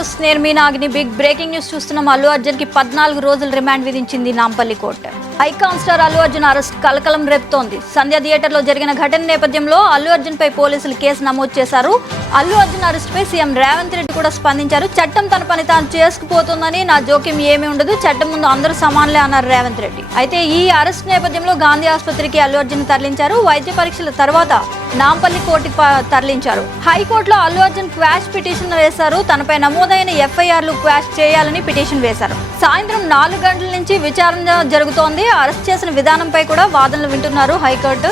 News నేను మీ నాగిని. Big breaking news చూస్తున్నాం. అల్లు అర్జున్ కి 14 రోజులు రిమాండ్ విధించింది Nampally court. Icon star Allu Arjun arrest కలకలం రేపుతోంది. సంధ్య థియేటర్ లో జరిగిన ఘటన నేపథ్యంలో అల్లు అర్జున్ పై పోలీసులు కేసు నమోదు చేశారు. అల్లు అర్జున్ అరెస్ట్ పై సీఎం రేవంత్ రెడ్డి కూడా స్పందించారు. చట్టం తన పని తాను చేసుకుపోతుందని, నా జోక్యం ఏమీ ఉండదు, చట్టం ముందు అందరూ సమానులే అన్నారు రేవంత్ రెడ్డి. అయితే ఈ అరెస్ట్ నేపథ్యంలో గాంధీ ఆసుపత్రికి అల్లు అర్జున్ తరలించారు. వైద్య పరీక్షల తర్వాత నాంపల్లి కోర్టుకి తరలించారు. హైకోర్టులో అల్లు అర్జున్ క్వాష్ పిటిషన్ వేశారు. తనపై నమోదైన ఎఫ్ఐఆర్లు క్వాష్ చేయాలని పిటిషన్ వేశారు. సాయంత్రం 4 గంటల నుంచి విచారణ జరుగుతోంది. అరెస్ట్ చేసిన విధానంపై కూడా వాదనలు వింటున్నారు హైకోర్టు.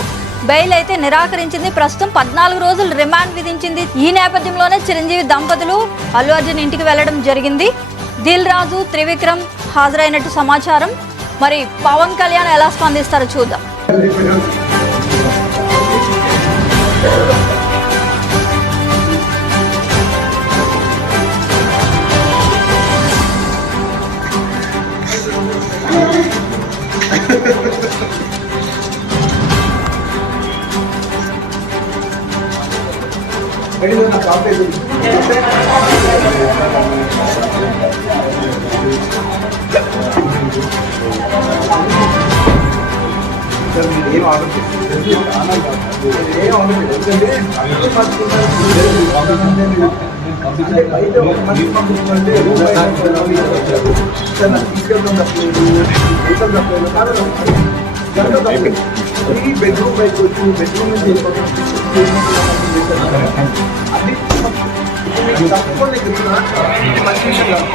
బెయిల్ అయితే నిరాకరించింది. ప్రస్తుతం 14 రోజులు రిమాండ్ విధించింది. ఈ నేపథ్యంలోనే చిరంజీవి దంపతులు అల్లు అర్జున్ ఇంటికి వెళ్లడం జరిగింది. దిల్ రాజు, త్రివిక్రమ్ హాజరైనట్టు సమాచారం. మరి పవన్ కళ్యాణ్ ఎలా స్పందిస్తారో చూద్దాం. ఏం ఆర్డర్ చేసి అంటే బయట ఒక మంచి పంపించుకుంటే తీసుకెళ్తాం తప్పలేదు కాదు. 3 బెడ్రూమ్ బయటకు వచ్చి బెడ్రూమ్ నుంచి అది తప్పకుండా మంచి విషయం కాదు.